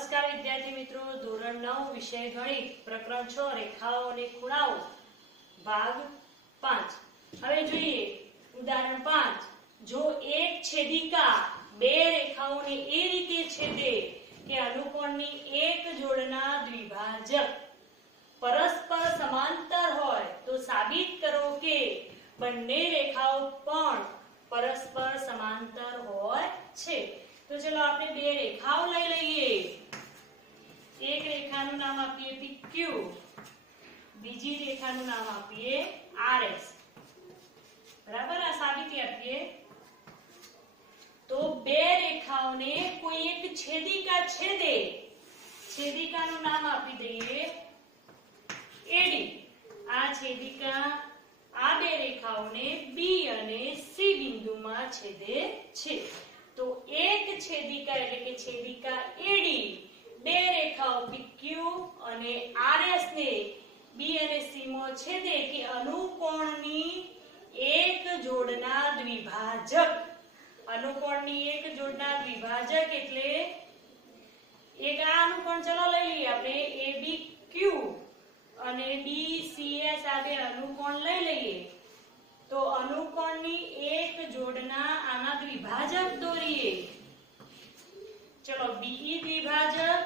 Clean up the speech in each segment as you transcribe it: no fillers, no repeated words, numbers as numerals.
નમસ્કાર વિદ્યાર્થી મિત્રો, ધોરણ 9 વિષય ગણિત પ્રકરણ 6 રેખાઓ અને ખૂણાઓ ભાગ 5. હવે જોઈએ ઉદાહરણ 5. જો એક છેદિકા બે રેખાઓને એ રીતે છેદે કે અનુકોણની એક જોડના દ્વિભાજક પરસ્પર સમાંતર હોય તો સાબિત કરો કે બંને રેખાઓ પણ પરસ્પર સમાંતર હોય છે. तो चलो आपने बे रेखाओं लई लईए. एक रेखाનું નામ આપીએ PQ, બીજી રેખાનું નામ આપીએ RS. બરાબર, આ સાબિતી આપીએ. તો બે રેખાઓને કોઈ એક છેદિકા છેદે, છેદિકાનું નામ આપી દઈએ AD. આ છેદિકા આ બે રેખાઓને B અને C બિંદુમાં છેદે છે. तो एक छेदिका એટલે કે છેદિકા AD બે રેખાઓ PQ અને RS ને B અને C માં છેદે કે અનુકોણની એક જોડના દ્વિભાજક. અનુકોણની એક જોડના દ્વિભાજક એટલે એક આ અનુકોણ ચલો લઈ લઈએ આપણે ABQ અને BCS આ બે અનુકોણ લઈ લઈએ. तो अनुकोणनी एक जोड़ना आना द्विभाजक दौरीए. चलो BE द्विभाजक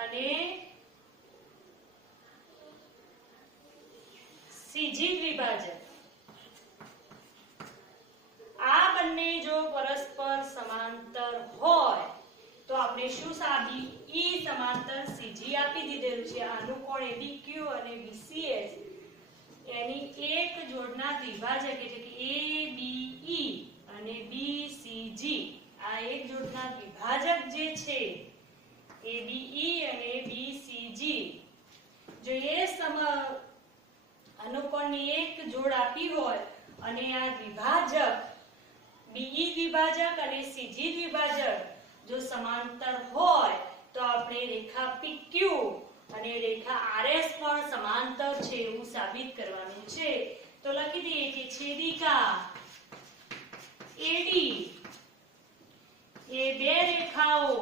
અને CG દ્વિભાજક. આ બંને જો પરસ્પર સમાંતર હોય તો આપણે શું સાબી E સમાંતર CG આપી દીધેલું છે. અનુકોણ ABQ અને BCS એની એક જોડના દ્વિભાજક એટલે કે ABE અને BCG આ એક જોડના દ્વિભાજક જે છે ABE અને BCG જો એ અનુકોણની એક જોડ આપી હોય અને આ દ્વિભાજક BE દ્વિભાજક અને CG દ્વિભાજક જો સમાંતર હોય તો આપણે રેખા PQ અને રેખા RS પણ સમાંતર છે એવું સાબિત કરવાનું છે. તો લખી દઈએ કે છેદિકા AD એ બે રેખાઓ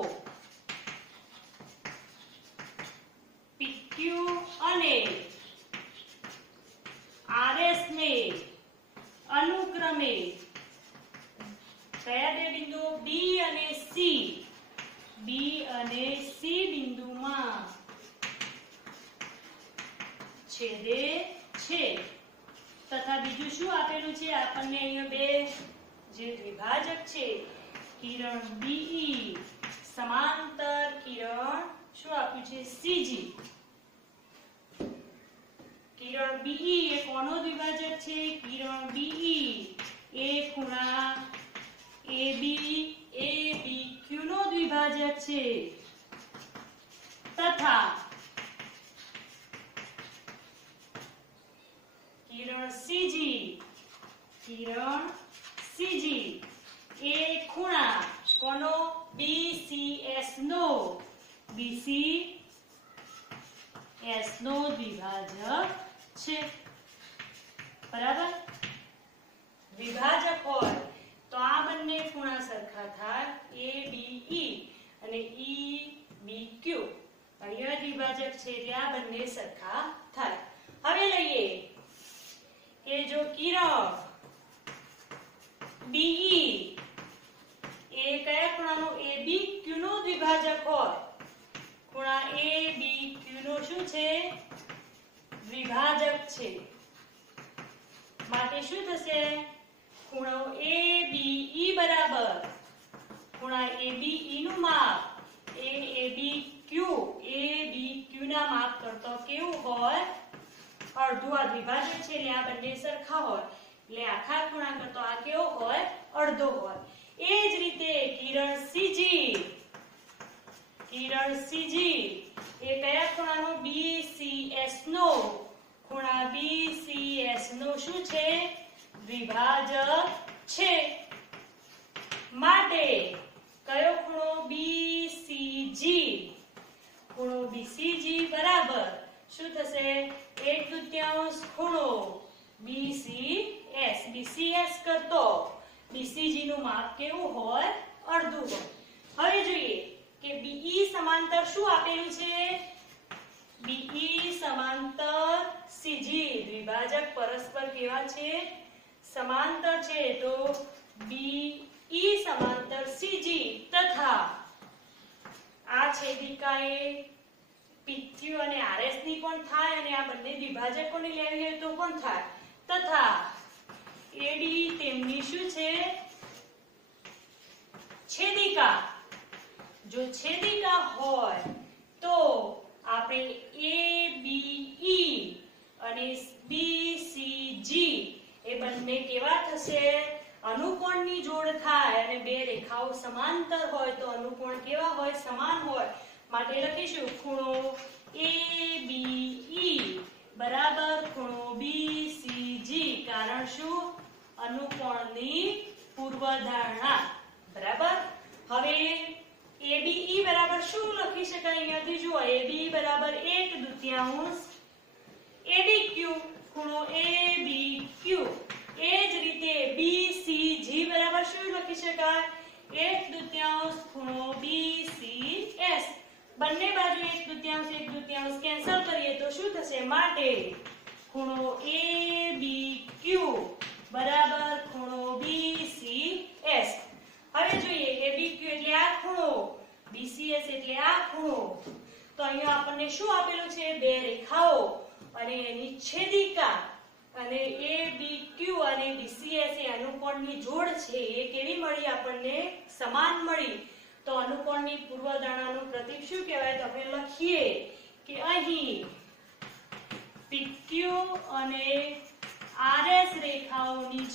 PQ અને RS ને અનુક્રમે કયા બે બિંદુઓ B અને C બિંદુમાં છેદે છે. તથા બીજું શું આપેલું છે આપણને અહીંયા બે જે દ્વિભાજક છે કિરણ BE સમાંતર કિરણ શું આપ્યું છે CG. કિરણ BE એ કોનો દ્વિભાજક છે? કિરણ BE એ ખૂણા ABQ નો દ્વિભાજક છે. તથા કિરણ CG એ ખૂણા કોનો BCS નો દ્વિભાજક છે. બરાબર, દ્વિભાજક હોય તો આ બંને ખૂણા સરખા થાય ABE અને EBQ. અહીંયા દ્વિભાજક છે એટલે આ બંને સરખા થાય. હવે લઈએ કે જો કિરણ BE એ કયા ખૂણાનો ABQ નો દ્વિભાજક હોય, ખૂણા ABQ નો શું છે? દ્વિભાજક છે. માટે શું થશે? ખૂણો ABE બરાબર ખૂણા ABE નું માપ એ ABQ ના માપ કરતો કેવું હોય? અડધું. આ દ્વિભાજક છે એટલે આ બંને સરખા હોય એટલે આખા ખૂણા કરતો આ કેવો હોય? અડધો હોય. એ જ રીતે કિરણ CG એ કયા ખૂણાનો? BCS નો. ખૂણા BCS નો શું છે? દ્વિભાજક છે. માટે કયો ખૂણો? BCG. ખૂણો BCG બરાબર શું થશે? 1/2 ખૂણો BCS કરતો BCG નું માપ કેવું હોય? અડધું હોય. હવે જોઈએ કે BE સમાન સમાંતર શું આપેલું છે? BE સમાંતર CG. દ્વિભાજક પરસ્પર કેવા છે? સમાંતર છે. તો BE સમાંતર CG તથા આ છેદિકાએ PQ અને RS ની પણ થાય અને આ બંને દ્વિભાજકોની લેવી હોય તો પણ થાય તથા AD તેમની શું છે? છેદિકા. જો છેદિકા હોય તો આપણે ABE અને BCG એ બંને કેવા થશે? અનુકોણની જોડ થાય અને બે રેખાઓ સમાંતર હોય તો અનુકોણ કેવા હોય? સમાન હોય. માટે લખીશું ખૂણો ABE બરાબર ખૂણો BCG. કારણ શું? અનુકોણની પૂર્વધારણા. બરાબર. હવે ABE બરાબર શું લખી શકાય? અહીંયાથી જુઓ ABE બરાબર 1/2 ABQ ખૂણો ABQ. એ જ રીતે BCG બરાબર શું લખી શકાય? 1/2 ખૂણો BCS. બંને બાજુ 1/2 કેન્સલ કરીએ તો શું થશે? માટે ખૂણો ABQ બરાબર ખૂણો BCS. હવે જોઈએ ABQ એટલે આ ખૂણો, BCS એટલે આ ખૂણો. તો અહીંયા આપણને શું આપેલું છે? બે રેખાઓ અને એની છેદિકા અને ABQ અને BCS એ અનુકોણની જોડ છે. એ કેવી મળી આપણને? સમાન મળી. તો અનુકોણની પૂર્વધારણાનું પ્રતીક શું કહેવાય? તો આપણે લખીએ કે અહીં PQ અને RS રેખાઓની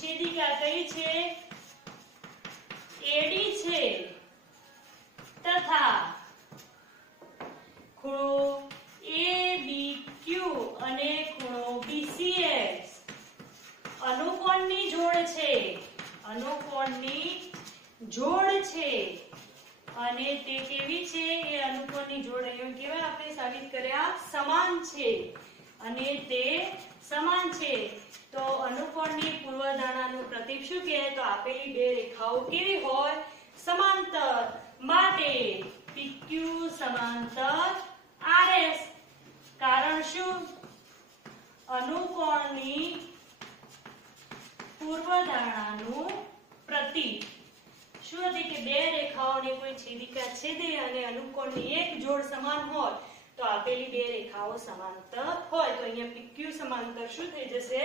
છેદિકા કઈ છે? AD છે તથા ખૂણો ABQ અને ખૂણો BCS અનુકોણની જોડ છે. અને તે કેવી છે? એ અનુકોણની જોડ અહીંયા કેવા આપણે સાબિત કર્યા? સમાન છે. અને તે સમાન છે. તો અનુકોણની પૂર્વધારણાનું પ્રતીક શું કહેવાય? તો આપેલી બે રેખાઓ કેવી હોય? સમાંતર. માટે PQ સમાંતર RS. કારણ શું? અનુકોણની પૂર્વધારણાનું પ્રતીક શું હતી? કે બે રેખાઓને કોઈ છેદિકા છેદે અને અનુકોણની એક જોડ સમાન હોય તો આપેલી બે રેખાઓ સમાંતર હોય. તો અહીંયા PQ સમાંતર શું થઈ જશે?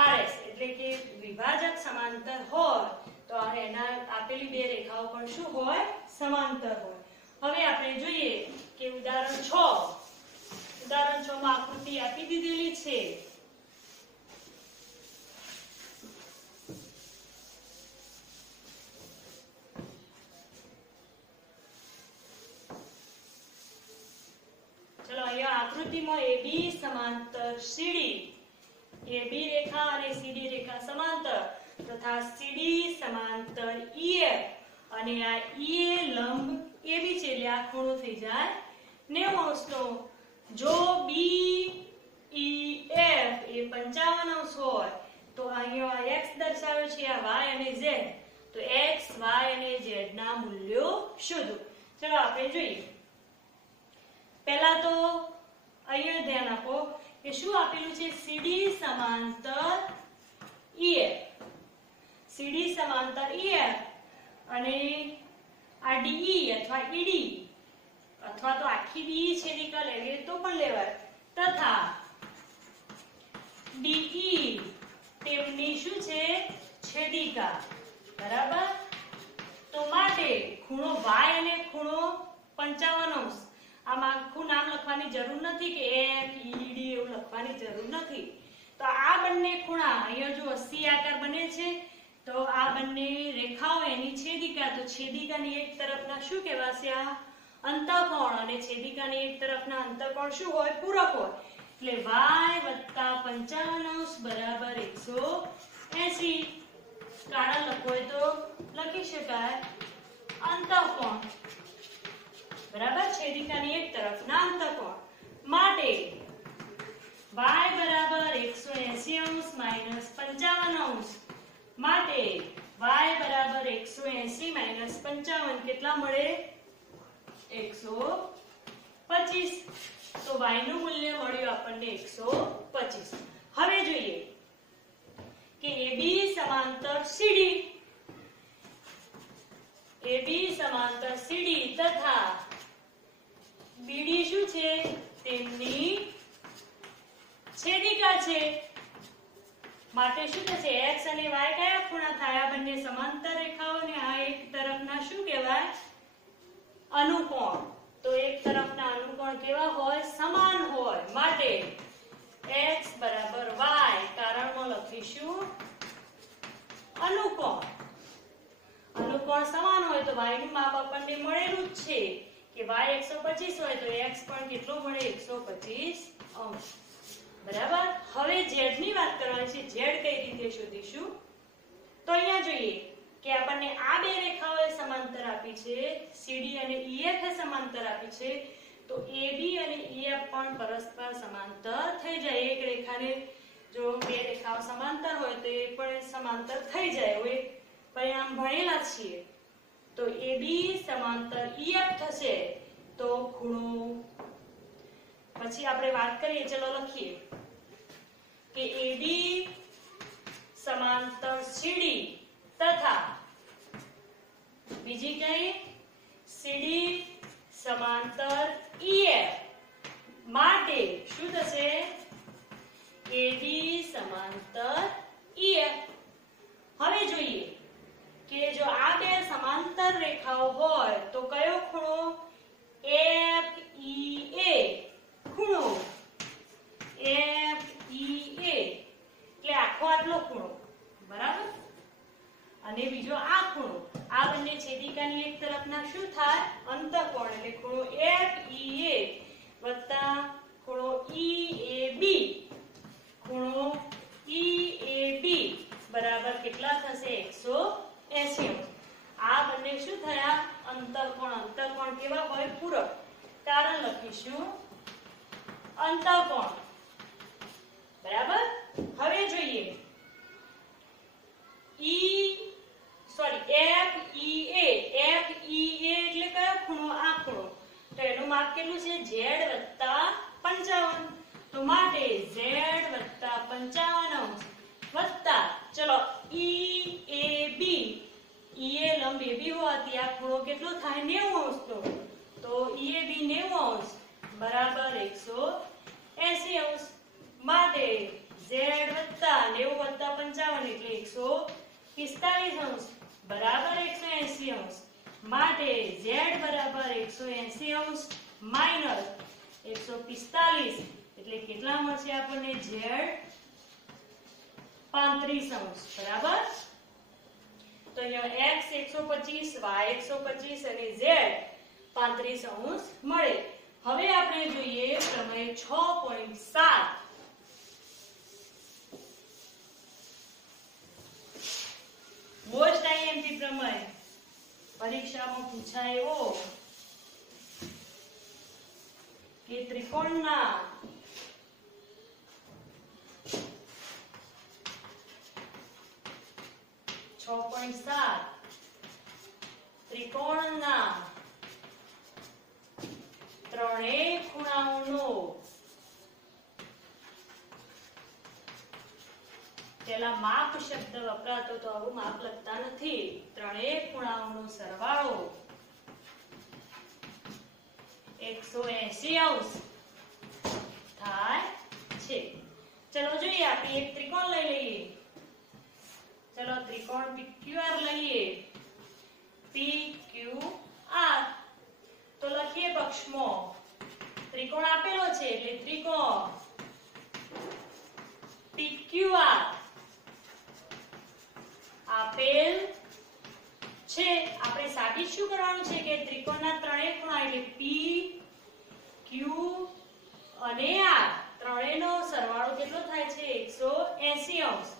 RS. એટલે કે વિભાજક સમાંતર હોય તો એના આપેલી બે રેખાઓ પણ શું હોય? સમાંતર હોય. હવે આપણે જોઈએ કે ઉદાહરણ 6 માં આકૃતિ આપી દીધેલી છે. ચલો અહીંયા આકૃતિમાં AB સમાંતર CD. AB રેખા અને CD રેખા સમાંતર તથા CD સમાંતર EF અને આ EA લંબ AB છે એટલે આ ખૂણો થઈ જાય 90°નો. જો BEF એ 55° હોય તો અહીંયા x દર્શાવે છે, આ y અને z. તો x, y અને z ના મૂલ્યો શોધો. ચલો આપણે જોઈએ. પહેલા તો અહીંયા ધ્યાન આપો કે શું આપેલું છે? CD સમાંતર EF. CD સમાંતર EF અને આ DE અથવા ED અથવા તો આખી BE છેદિકા લેવી તો પણ લેવાય તથા DE તેમની શું છે? છેદિકા. બરાબર. તો માટે ખૂણો y અને ખૂણો 55°. આમાં આખું નામ લખવાની જરૂર નથી કે FED એવું લખવાની જરૂર નથી. તો આ બંને ખૂણા અહીંયા જો 80 આકાર બને છે. તો આ બંને રેખાઓ એની છેદિકા. તો છેદિકાની એક તરફના શું કહેવાશે? આ અંતઃકોણ. અને છેદિકાની એક તરફના અંતઃકોણ શું હોય? પૂરક હોય. એટલે y + 55° બરાબર 180. કારણ લખવું હોય તો લખી શકાય અંતઃકોણ. બરાબર. છેદિકાની એક તરફના અંતઃકોણ. માટે y બરાબર 180° - 55°. માટે y y બરાબર 180 માઈનસ 55 કેટલા મળે 125. તો y નું મૂલ્ય મળ્યું આપણને 125. હવે જોઈએ કે AB સમાંતર CD તથા BD શું છે તેમની છેદિકા છે માટે શું થશે x અને y કયા ખૂણા થાય આ બંને સમાંતર રેખાઓને આ એક તરફના શું કહેવાય અનુકોણ. તો એક તરફના અનુકોણ કેવા હોય સમાન હોય માટે x બરાબર y કારણમાં લખીશું અનુકોણ. અનુકોણ સમાન હોય તો y નું માપ આપણને મળેલું જ છે કે y 125 હોય તો x પણ કેટલો મળે 125 બરાબર. હવે z ની વાત કરવાની છે. z કઈ રીતે શોધીશું તો અહીંયા જોઈએ કે આપણને આ બે રેખાઓએ સમાંતર આપી છે CD અને EF એ સમાંતર આપી છે તો AB અને EF પણ પરસ્પર સમાંતર થઈ જાય. એક રેખાને જો બે રેખાઓ સમાંતર હોય તો એ પણ સમાંતર થઈ જાય હવે પરિણામ ભણેલા છીએ. તો AB સમાંતર EF થશે તો ખૂણો પછી આપણે વાત કરીએ ચલો લખીએ કે AB સમાંતર CD તથા બીજી કઈ CD સમાંતર EF માટે શું થશે AB સમાંતર EF. હવે જોઈએ કે જો આ બે સમાંતર રેખાઓ હોય તો કયો ખૂણો FEA ખૂણો FEA એટલે આખો આટલો ખૂણો બરાબર અને બીજો આ ખૂણો આ બંને છેદિકાની એક તરફના શું થાય અંતઃકોણ એટલે ખૂણો FEA વત્તા ખૂણો EAB ખૂણો EAB બરાબર કેટલા થશે 180. આ બંને શું થયા અંતઃકોણ. અંતઃકોણ કેવા હોય પૂરક કારણ લખીશું અંતઃકોણ બરાબર. હવે જોઈએ FEA એટલે કયો ખૂણો આ ખૂણો તો એનું માપ કેટલું છે z + 55 તો માટે z + 55 વત્તા ચલો EAB EA લંબ AB હોવાથી આ ખૂણો કેટલો થાય 90 તો EAB 90 બરાબર 180 માટે z વત્તા 90 વત્તા 55 એટલે 145 બરાબર 180 માટે z બરાબર 180 માઈનસ 145 એટલે કેટલા મળશે આપણને z 35 બરાબર. તો અહીંયા x 125 y 125 અને z 35 મળે. હવે આપણે જોઈએ પ્રમેય 6.7 મોસ્ટ આઈએમપી પ્રમેય પરીક્ષામાં પૂછાય એવો કે ત્રિકોણના ત્રિકોણના ત્રણેય ખૂણાઓનો પેલા માપ શબ્દ વપરાતો તો આવું માપ લખતા નથી. ત્રણેય ખૂણાઓનો સરવાળો 180 થાય છે. ચલો જોઈએ આપણે એક ત્રિકોણ લઈ લઈએ. ચલો ત્રિકોણ PQR લઈએ PQR તો લખીએ પક્ષમાં ત્રિકોણ આપેલો છે એટલે ત્રિકોણ PQR આપેલ છે. આપણે સાબિત શું કરવાનું છે કે ત્રિકોણના ત્રણેય ખૂણા એટલે P Q અને R ત્રણેયનો સરવાળો કેટલો થાય છે 180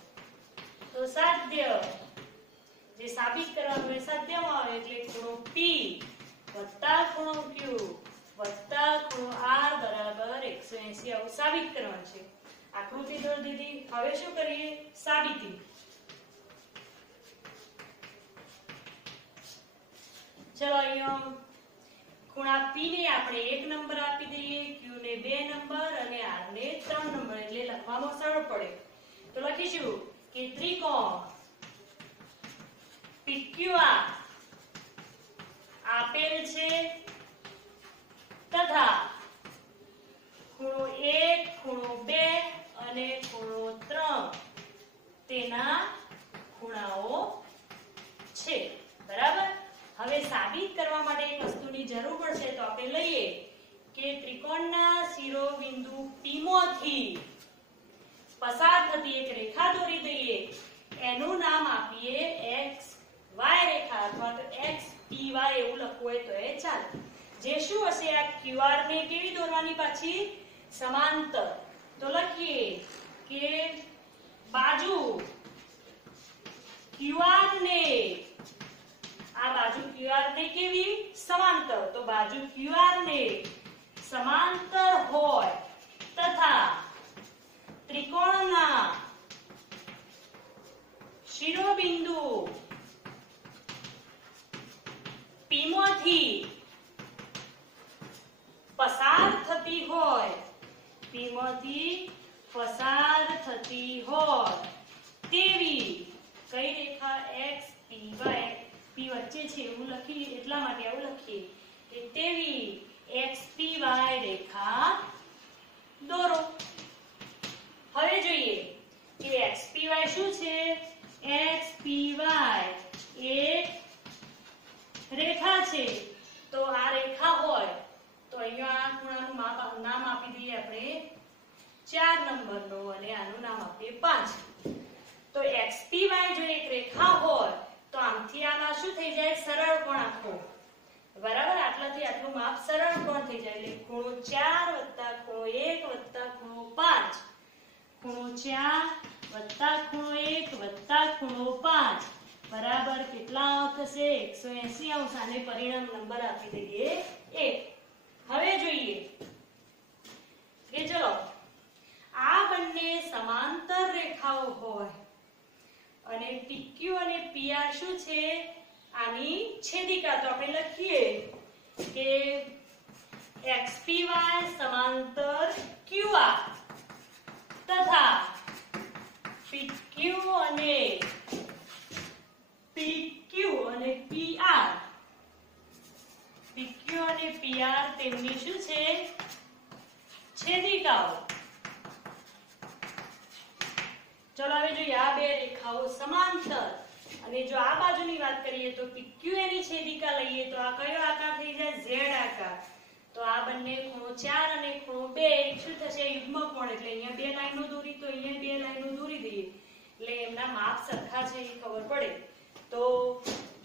તો સાધ્ય જે સાબિત કરવાનું એ સાધ્યમાં આવે એટલે ખૂણો P વત્તા ખૂણો Q વત્તા ખૂણો R બરાબર 180 આવું સાબિત કરવાનું છે. આકૃતિ દોરી દીધી. હવે શું કરીએ સાબિતી. ચલો અહીંયા ખૂણા P ને આપણે 1 નંબર આપી દઈએ, Q ને 2 નંબર અને R ને 3 નંબર, એટલે લખવામાં સરળ પડે. તો લખીશું કે ત્રિકોણ PQR આપેલ છે તથા ખૂણો 1, ખૂણો 2 અને ખૂણો 3 તેના ખૂણાઓ છે. બરાબર. હવે સાબિત કરવા માટે એક વસ્તુની જરૂર પડશે, તો આપણે લઈએ કે ત્રિકોણના શિરોબિંદુ P માંથી પસાર થતી એક રેખા દોરી દઈએ. એનું નામ આપીએ XY રેખા અથવા તો XPY એવું લખવું હોય તો એ ચાલે. જે શું હશે, આ QR ને કેવી દોરવાની પાછી? સમાંતર. તો લખીએ કે બાજુ QR ને, આ બાજુ QR ને કેવી? સમાંતર. તો બાજુ QR ને સમાંતર હોય તથા ત્રિકોણના શિરોબિંદુ P માંથી પસાર થતી હોય, P માંથી પસાર થતી હોય તેવી કઈ રેખા? XPY. P વચ્ચે છે એવું લખી, એટલા માટે આવું લખીએ કે તેવી XPY રેખા દોરો. હવે જોઈએ કે XPY શું છે? XPY એક રેખા છે. તો આ રેખા હોય તો અહીંયા આ ખૂણાનું નામ આપી દઈએ આપણે 4 નંબરનો અને આનું નામ આપીએ 5. તો XPY જો એક રેખા હોય તો આમથી આમાં શું થઈ જાય? સરળ કોણ આખો. બરાબર. આટલાથી આટલું માપ સરળ કોણ થઈ જાય, એટલે ખૂણો 4 વત્તા ખૂણો 1 વત્તા ખૂણો 5, ખૂણો 4 વત્તા ખૂણો 1 વત્તા ખૂણો 5 બરાબર કેટલા થશે? 180 અંશ. આને પરિણામ નંબર આપી દઈએ 1. હવે જોઈએ કે ચલો આ બંને સમાંતર રેખાઓ હોય અને PQ અને PR શું છે? આની છેદિકા. તો આપણે લખીએ કે XPY સમાંતર QR તથા PQ અને PR તેમની શું છે? છેદિકાઓ. ચલો હવે જોઈએ આ બે રેખાઓ સમાંતર, અને જો આ બાજુની વાત કરીએ તો PQ ની છેદિકા લઈએ તો આ કયો આકાર થઈ જાય? Z આકાર. તો આ બંને ખૂણો 4 અને ખૂણો 2 શું થશે? યુગ્મ કોણ. એટલે અહીંયા બે લાઈનો દોરી, તો અહીંયા બે લાઈનો દોરી દઈએ એટલે એમના માપ સરખા છે એ ખબર પડે. તો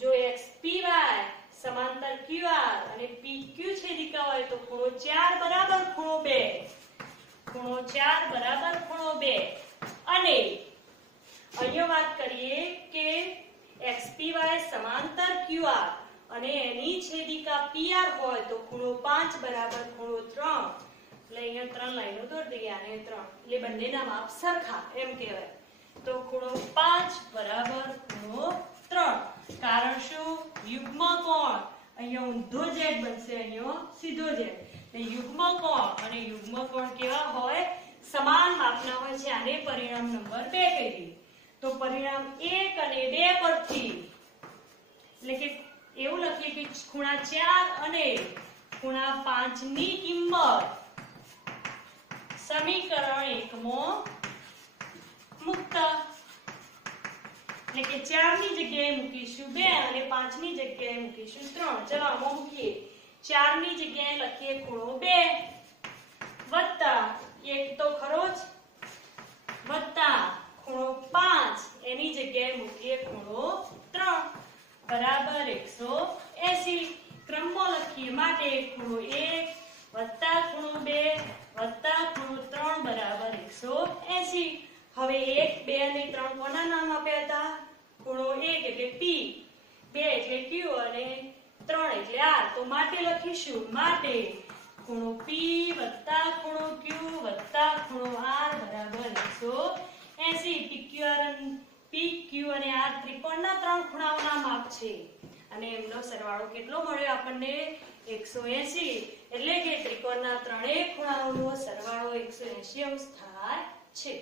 જો XPY સમાંતર QR અને PQ છેદિકા હોય તો ખૂણો 4 બરાબર ખૂણો 2, ખૂણો 4 બરાબર ખૂણો 2. અને અહીંયા વાત કરીએ કે XPY સમાંતર QR અને એની છેદિકા PR હોય તો ખૂણો 5 બરાબર ખૂણો 3. એટલે અહીંયા 3 લાઈનો દોરી દઈએ, આને 3, એટલે બંનેના માપ સરખા એમ કહેવાય. તો ખૂણો 5 બરાબર ખૂણો 3. કારણ શું? યુગ્મ કોણ. અહીંયા ઊંધો Z બનશે, અહીંયા સીધો Z. એટલે યુગ્મ કોણ અને યુગ્મ કોણ કેવા હોય? સમાન માપના હોય છે. આને પરિણામ નંબર 2 કહી દઈએ. તો પરિણામ 1 અને 2 પરથી એટલે કે એવું લખીએ કે ખૂણા 4 અને ખૂણા 5 ની કિંમત સમીકરણ 1 માં મૂકતા. એટલે કે 4 ની જગ્યાએ મૂકીશું 2 અને 5 ની જગ્યાએ મૂકીશું 3. ચલો આમાં મૂકીએ. 4 ની જગ્યાએ લખીએ ખૂણો 2 વત્તા 1 તો ખરો જ વત્તા ખૂણો 5 એની જગ્યાએ મૂકીએ ખૂણો 3 બરાબર 180. ક્રમમાં લખીએ માટે ખૂણો 1 વત્તા ખૂણો 2 વત્તા ખૂણો 3 બરાબર 180. હવે 1, 2 અને 3 કોના નામ આપ્યા હતા? ખૂણો 1 એટલે P, 2 એટલે Q અને 3 એટલે R. તો માટે લખીશું માટે ખૂણો P વત્તા ખૂણો Q વત્તા ખૂણો R બરાબર 180. PQ અને R ત્રિકોણના 3 ખૂણાઓના માપ છે અને એમનો સરવાળો કેટલો મળ્યો આપણને 180, એટલે કે ત્રિકોણના ત્રણેય ખૂણાઓનો સરવાળો 180 અંશ થાય છે.